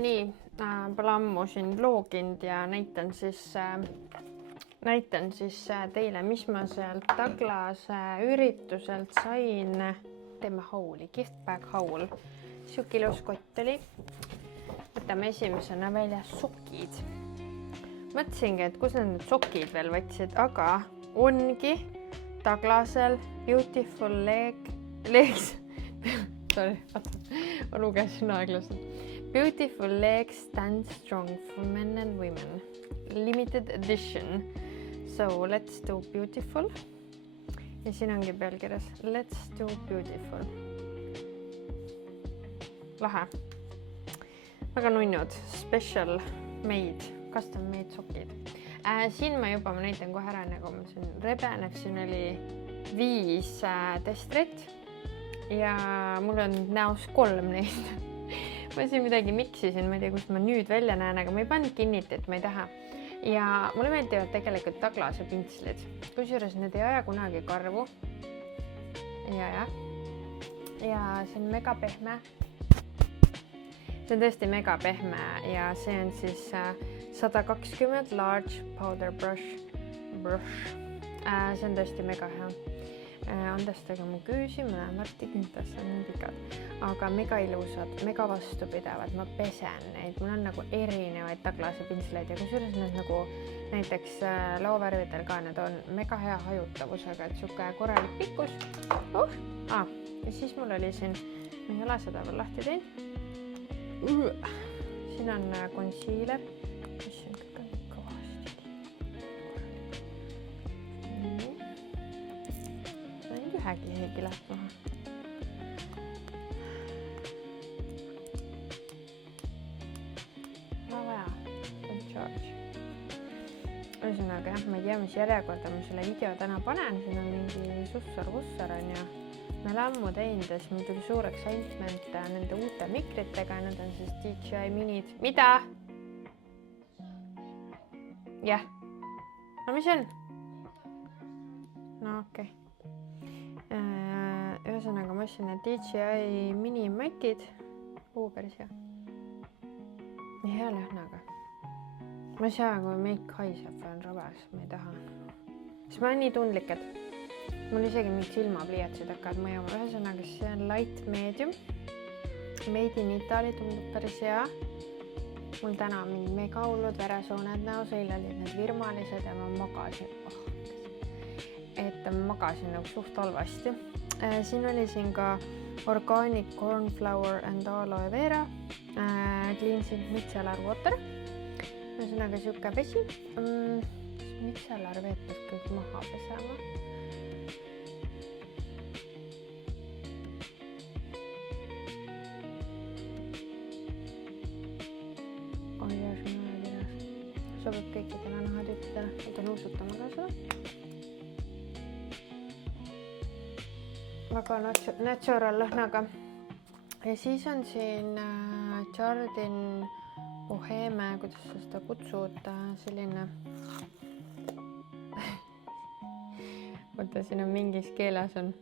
nii, pole ammu siin looginud ja näitan siis teile, mis ma sealt Taglase ürituselt sain. Teeme hauli, gift bag haul. Siuke ilus kott oli. Võtame esimesena välja sokid. Mõtlesingi, et kus need sokid veel võtsid, aga ongi Taglasel Beautiful Legs. Sorry, ma lugesin aeglaselt. Beautiful Legs Stand Strong for Men and Women. Limited edition. So let's do beautiful. Ja siin ongi pealkirjas Let's do beautiful. Lahe. Väga nunnud. Special made. Custom made sokid. Siin ma näitan kohe ära, nagu ma siin rebeneb. Siin oli 5 testrit ja mul on näos 3 neist. Ma siin midagi miksisin, ma ei tea, kust ma nüüd välja näen, aga ma ei pannud kinnit, et ma ei taha. Ja mulle meeldivad tegelikult Taglase pintslid. Kusjuures need ei aja kunagi karvu. Ja see on mega pehme. See on tõesti mega pehme ja see on siis 120 large powder brush. See on tõesti mega hea. Andestage mu küüsi, ma näen varsti küntasse, on nii pikad. Aga mega ilusad, mega vastupidavad, ma pesen neid. Mul on nagu erinevaid Taglase pintsleid ja kusjuures need nagu näiteks laovärvidel ka, need on mega hea hajutavusega, et siuke korralik pikkus. Ja siis mul oli siin, ma ei ole seda veel lahti teinud. Siin on concealer. Mis on kõige kõvasti? Ühegi läheb maha. Ma vaja. On charge. Ühesõnaga jah, ma ei tea, mis järjekorda ma selle video täna panen. Siin on mingi sussar-vussar on ja me olen ammu teinud ja siis mul tuli suur excitement nende uute mikritega. Need on siis DJI minid. Mida? Jah. No mis on? No okei. Ühesõnaga ma ostsin need DJI mini mic'id. Päris hea. Nii hea lõhnaga. Ma ei saa, kui meik haiseb või on rabas, ma ei taha. Siis ma olen nii tundlik, et mul isegi mingid silmapliiatsid hakkavad mõjuma. Ühesõnaga see on light medium. Made in Italy tundub päris hea. Mul täna on mingi mega hullud veresooned näos. Eile olid need virmalised ja ma magasin. Ma magasin nagu suht halvasti. Siin oli siin ka organic cornflower and aloe vera. Cleansing micellar water. Ühesõnaga siuke vesi. Micellar veed peab kõik maha pesama. Sobib kõikidele nahatüüpidele. Oota nuusutama ka seda. Väga natural lõhnaga. Ja siis on siin Jardin Boheme, kuidas sa seda kutsud, selline. Võtta, siin on mingis keeles on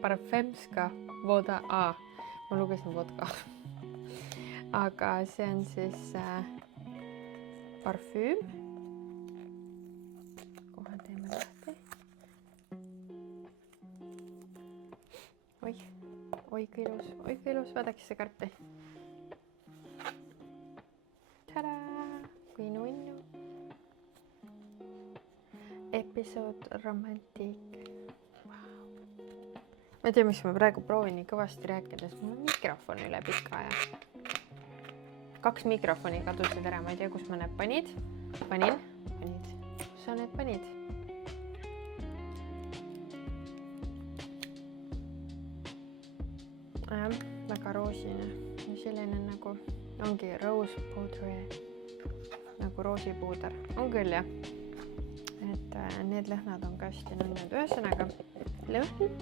parfemska voda. Ma lugesin vodka. Aga see on siis parfüüm. Kohe teeme lahti. Oi kui ilus, vaadake see karpi. Tada! Kui nunnu. Episood romantik. Wow. Ma ei tea, mis ma praegu proovin nii kõvasti rääkides. Mul on mikrofon üle pika aja. 2 mikrofoni kadusid ära, ma ei tea, kus ma need panid. Panid. Kus sa need panid? Väga roosine. Selline nagu ongi rose powder. Nagu roosipuuder. On küll jah. Et need lõhnad on ka hästi nõnnud. Ühesõnaga lõhn,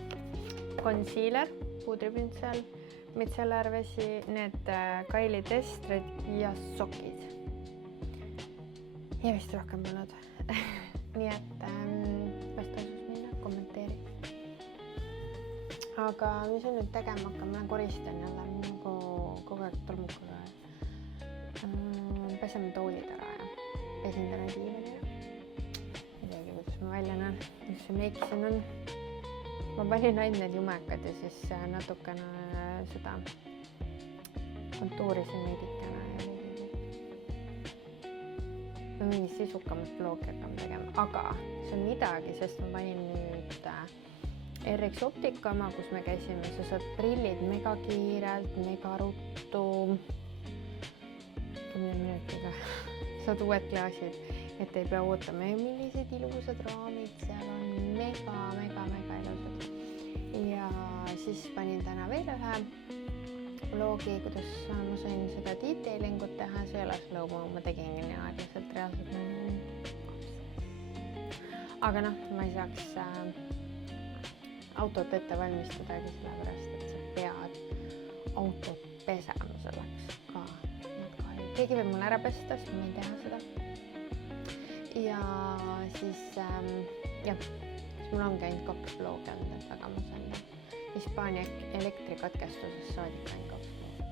concealer, puudripintsel, micellar vesi, need kaili testrid ja sokid. Ja vist rohkem polnud. Nii et vastasus minna, kommenteeri. Aga mis on nüüd tegema hakkama, ma koristan jälle nagu kogu aeg tolmukaga peseme toolid ära ja pesin täna diivanina. Ei teagi, kuidas ma välja näen, mis see meik siin on. Ma panin ainult need jumekad ja siis natukene seda kontuurisin veidikene ja mingi sisukamat vlogi hakkame tegema, aga see on midagi, sest ma panin nüüd RX Optica oma, kus me käisime, sa saad prillid mega kiirelt, mega ruttu, 10 minutiga saad uued klaasid, et ei pea ootama ja millised ilusad raamid seal on, mega ilusad. Ja siis panin täna veel ühe vlogi, kuidas ma sain seda detailingut teha, see ei ole slow-mo, ma tegingi nii aeglaselt reaalselt. Aga noh, ma ei saaks autot ette valmistadagi, sellepärast, et sa pead autot pesema selleks ka. Keegi võib mul ära pesta, siis ma ei teha seda. Ja siis, siis mul ongi ainult 2 vlogi olnud, et väga ma sain Hispaania elektrikatkestusest saadik ainult 2 vlogi.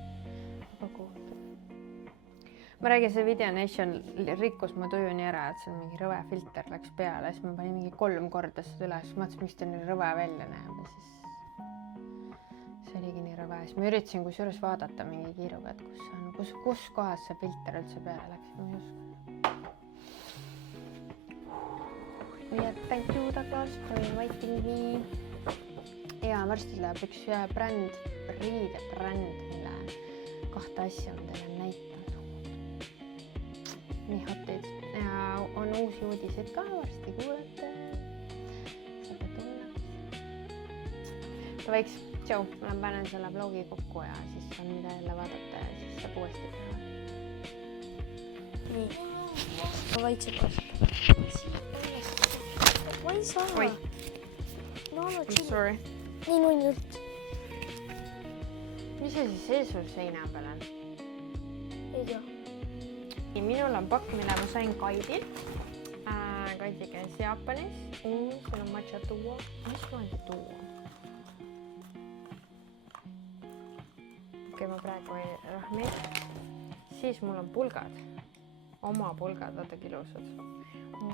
Aga cool. Ma räägin, see Video Nation rikkus mu tuju nii ära, et seal mingi rõve filter läks peale, siis ma panin mingi 3 korda seda üles, mõtlesin, miks ta nii rõve välja näeb ja siis see oligi nii rõve. Siis ma üritasin kusjuures vaadata mingi kiiruga, et kus kohas see filter üldse peale läks, ma ei oska. Nii et thank you Douglas for inviting me. Ja varsti läheb üks riidebränd, mille 2 asja on teile näitanud. Nii hotid. Ja on uusi uudiseid ka, varsti kuulete. Saate tulla. Võiks, tšau, ma panen selle vlogi kokku ja siis on mida jälle vaadata ja siis saab uuesti teha. Nii, ma vaikselt vastu. Ma ei saa. Oi. No, I'm sorry. Nii nunnult. Mis see siis sul seina peal on? Ei tea. Minul on pakk, mille ma sain Kaidilt. Kaidi käis Jaapanis. Sul on matcha duo. Mis ma olen duo? Okei, ma praegu ei rahmi. Siis mul on pulgad. Oma pulgad, vaata kilusad.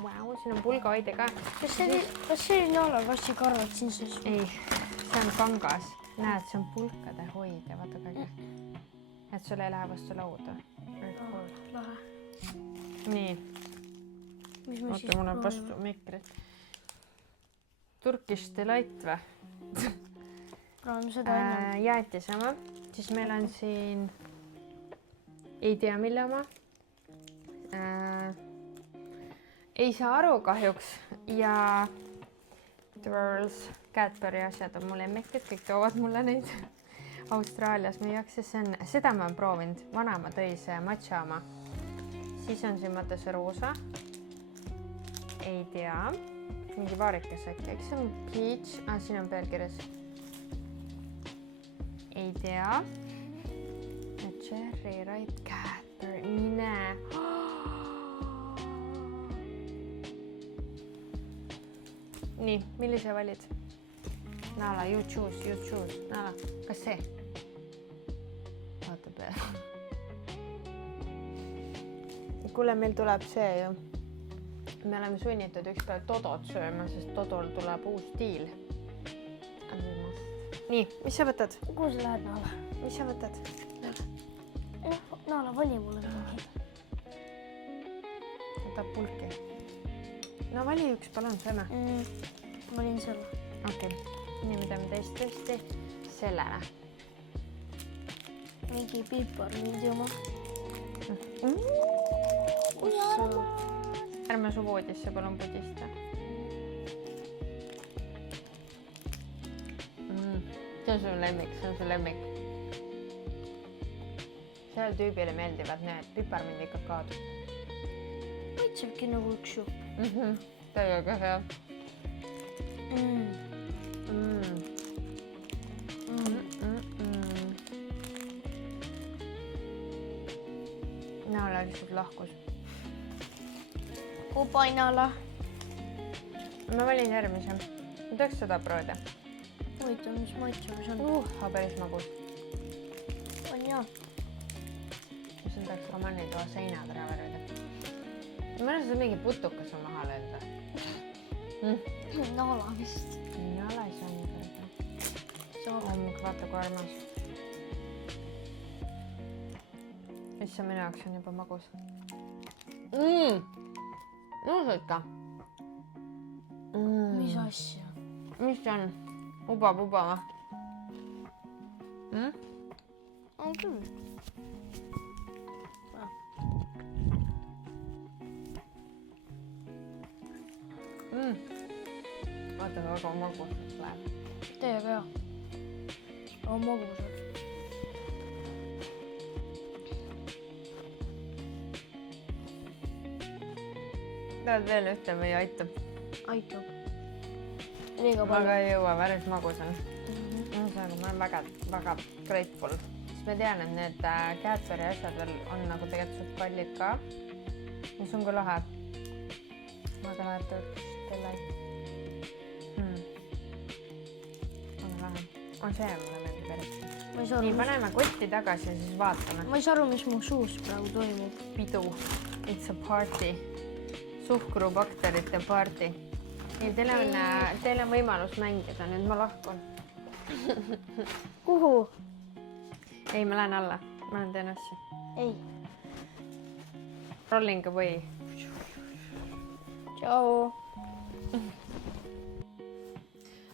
Wow, siin on pulgahoide ka. Kas see oli Nala kassi karvad siin sees? Ei, see on kangas. Näed, see on pulkade hoide, vaata kõige. Et sul ei lähe vastu lauda. Lahe. Nii. Oota, mul on vastu mikrit. Turkish Delight või? Proovime seda enne. Jääti sama. Siis meil on siin ei tea mille oma. Ei saa aru kahjuks ja Twirls Cadbury asjad on mul lemmikid, kõik toovad mulle neid. Austraalias müüakse, seda ma olen proovinud, vanaema tõi see matcha oma. Siis on siin mõte see roosa. Ei tea, mingi vaarikas äkki, eks see on peach, siin on pealkirjas. Ei tea. Ja cherry right Cadbury, nii näe. Nii, millise valid? Nala, you choose. Nala, kas see? Vaata peale. Kuule, meil tuleb see ju. Me oleme sunnitud üks päev Todot sööma, sest Todol tuleb uus stiil. Nii, mis sa võtad? Kuhu sa lähed, Nala? Mis sa võtad? Nala, vali mulle mingi. Võtab pulki. No vali üks, palun, sööme. Valin selle. Okei, nii me teeme tõesti sellele. Mingi piparmindi oma. Ärme su voodisse palun pudista. See on su lemmik, Seal tüübile meeldivad need piparmindi kakaod. Maitsebki nagu üks jupp. Täiega hea. Nala lihtsalt lahkus. Kubai, Nala. Ma valin järgmise. Ma tahaks seda proovida. Huvitav, mis maitsemis on? Päris magus. On jah. siin tahaks romaanitoa seinad ära värvida. Ma arvan, seda mingi putukas on maha lööda. Nala vist. Nala ei saa nii kõrge. Vaata kui armas. Issa minu jaoks on juba magus. Nõusud ka? Mis asja? Mis see on? Uba-puba või? On küll. Vaata, väga magusaks läheb. Teiega hea. Aga magusad. Tahad veel ühte või aitab? Aitab. Liiga palju. Aga ei jõua, päris magus on. Ma olen väga grateful. Sest ma tean, et need Cadbury asjad veel on nagu tegelikult suht kallid ka. Mis on ka lahe. Väga lahe töötus teile. On lahe. On see mulle meeldib päris. Nii, paneme kotti tagasi ja siis vaatame. Ma ei saa aru, mis mu suus praegu toimub. Pidu. It's a party. Suhkrubakterite party. Ei, teil on võimalus mängida, nüüd ma lahkun. Kuhu? Ei, ma lähen alla. Ma lähen teen asja. Ei. Rolling away. Tšau.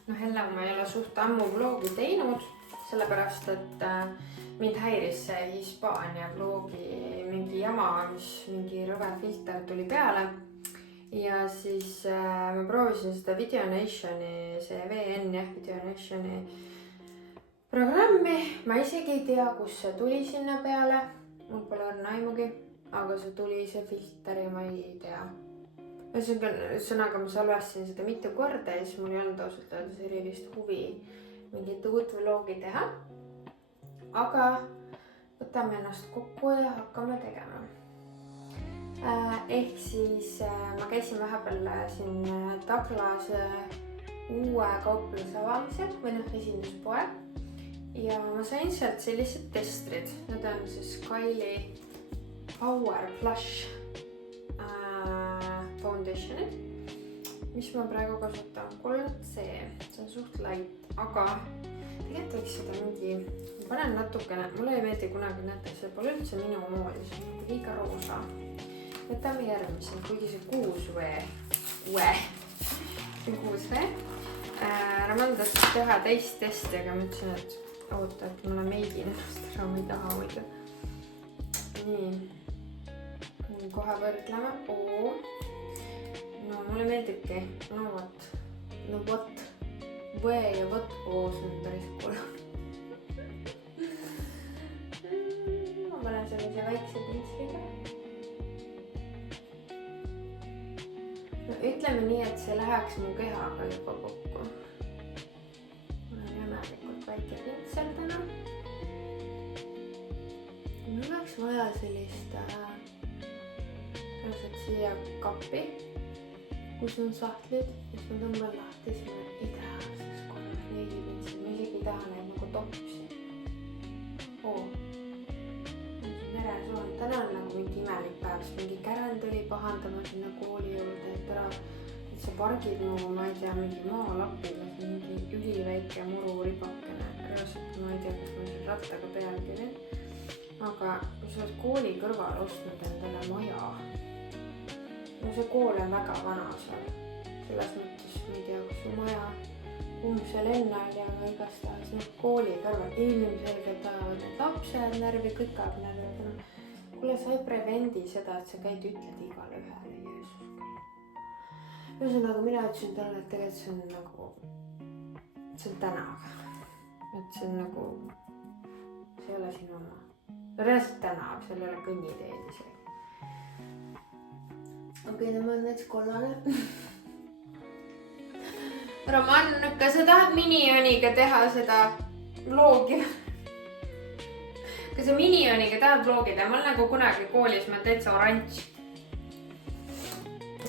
No Helle, ma ei ole suht ammu vlogi teinud, sellepärast, et mind häiris see Hispaania vlogi mingi jama, mis mingi rõve filter tuli peale. Ja siis ma proovisin seda Videonationi, see VN, Videonationi programmi. Ma isegi ei tea, kus see tuli sinna peale. Mul pole õrna aimugi, aga see tuli see filter ja ma ei tea. Ühesõnaga ma salvestasin seda mitu korda ja siis mul ei olnud ausalt öeldes erilist huvi mingit uut vlogi teha. Aga võtame ennast kokku ja hakkame tegema. Ehk siis ma käisin vahepeal siin Taglas uue kaupluse avamisel või esinduspoe ja ma sain sealt sellised testrid. Need on siis Kylie Power Plush Foundationid, mis ma praegu kasutan 3C. See on suht light, aga tegelikult võiks seda mingi, ma panen natukene, mulle ei meeldi kunagi näete, see pole üldse minu moodi, see on liiga roosa. Võtame järgmise, kuigi see 6V. Ramandas teha teist testi, aga ma ütlesin, et oota, et mulle meigin ennast ära, ma ei taha muidu. Nii, kohe võrdleme. No mulle meeldibki, no vot. V ja vot, see on päris cool. Ma panen sellise väikse pintsliga. No ütleme nii, et see läheks mu kehaga juba kokku. Mul on jämelikult väike pintsel täna. Mul oleks vaja sellist siia kappi, kus on sahtlid, siis ma tõmban lahti, siis ma ideaalses korras neegi pintsel. Ma isegi ei taha neid nagu topsi. Meresoon, täna on nagu mingi imelik päev, siis mingi kärand oli pahandama sinna kooli juurde, et ära, et sa pargid mu, ma ei tea, mingi maalapile, mingi üliväike mururibakene. Reaalselt ma ei tea, kas ma siin rattaga pealgi veel. Aga kui sa oled kooli kõrval ostnud endale maja, no see kool on väga vana seal. Selles mõttes, ma ei tea, kus su maja umbsel ennal ja igastahes kooli kõrval ilmselgelt ajavad need lapsed närvi, kõik ajab närvi. Kuule, sa ei prevendi seda, et sa käid ütled igale ühele, Jeesus. Ühesõnaga, mina ütlesin talle, et tegelikult see on nagu, see on tänav. Et see on nagu, see ei ole sinu oma. Reaalselt tänav, seal ei ole kõnniteed isegi. Okei, ma olen näiteks kollane. Roman, kas sa tahad Minioniga teha seda vlogi? Kas sa Minioniga tahad vlogida? Ma olen nagu kunagi koolis, ma olen täitsa oranž.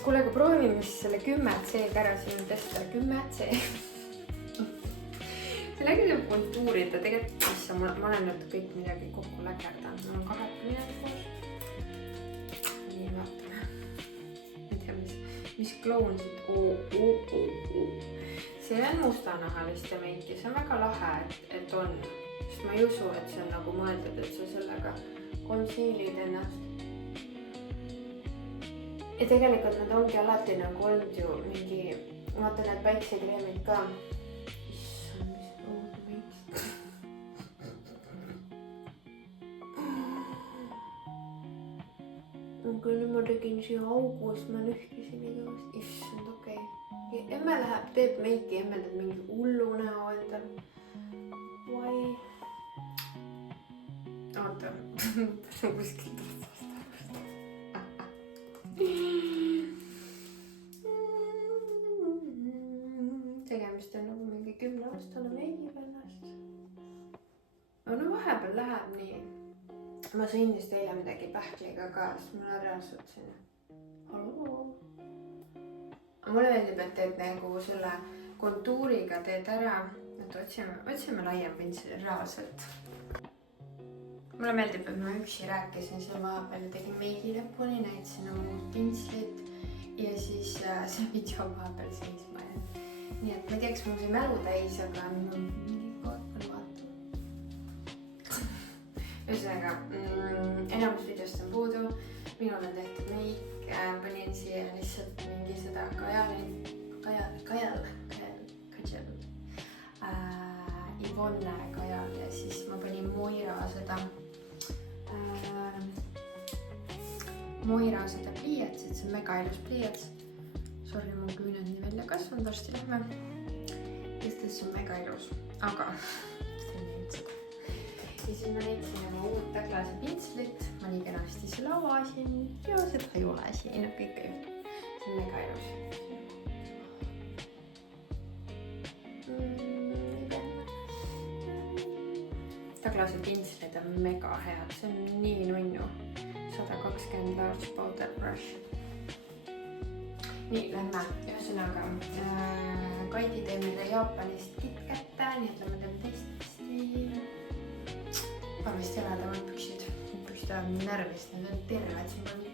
Kuule, aga proovime siis selle 10C-ga ära, siin on tester 10C. Sellega saab kontuurida tegelikult asja, ma olen nüüd kõik midagi kokku läkerdanud, mul on 2 midagi koos. nii, vaatame. ma ei tea, mis kloun siit. see on mustanahaliste meik ja see on väga lahe, et on. Sest ma ei usu, et see on nagu mõeldud, et sa sellega konsiilid ennast. ja tegelikult nad ongi alati nagu olnud ju mingi, vaata need päiksekreemid ka. issand, mis õudne meik. aga nüüd ma tegin siia augu, siis ma nühkisin igavesti. issand, okei. Emme läheb, teeb meiki, emme teeb mingi hullu näo endal. Why? oota, kuskilt otsast arvust. tegemist on nagu mingi 10-aastane meigib ennast. aga no vahepeal läheb nii. ma sõin vist eile midagi pähkliga ka, sest mul on reaalselt selline. hallo. mulle meeldib, et teed nagu selle kontuuriga teed ära, et otsime laiem pintsli reaalselt. mulle meeldib, et ma üksi rääkisin seal vahepeal ja tegin meigi lõpuni, näitasin oma uut pintslit ja siis see video vahepeal seisma jäänud. nii et ma ei tea, kas mul see mälu täis, aga mingi kogu aeg vaatan. ühesõnaga, enamus videost on puudu, minul on tehtud meik, panin siia lihtsalt mingi seda kajal, Ivonne kajal ja siis ma panin Moira seda pliiatsit, see on mega ilus pliiats. Sorry, mu küüned nii välja kasvanud, varsti lähme. Sest see on mega ilus, aga ja siis ma näitasin oma uut Douglas'i pintslit, ma nii kenasti selle avasin ja seda ei ole siin, kõik ei ole. See on mega ilus. Douglas'i pintslid on mega head, see on nii nunnu. 120 large powder brush. nii, lähme. Ühesõnaga, Kaidi tõi meile Jaapanist KitKatte, nii et lähme teeme testi. Parvist ei ole temad püksid on närvist, need on terved, siin pole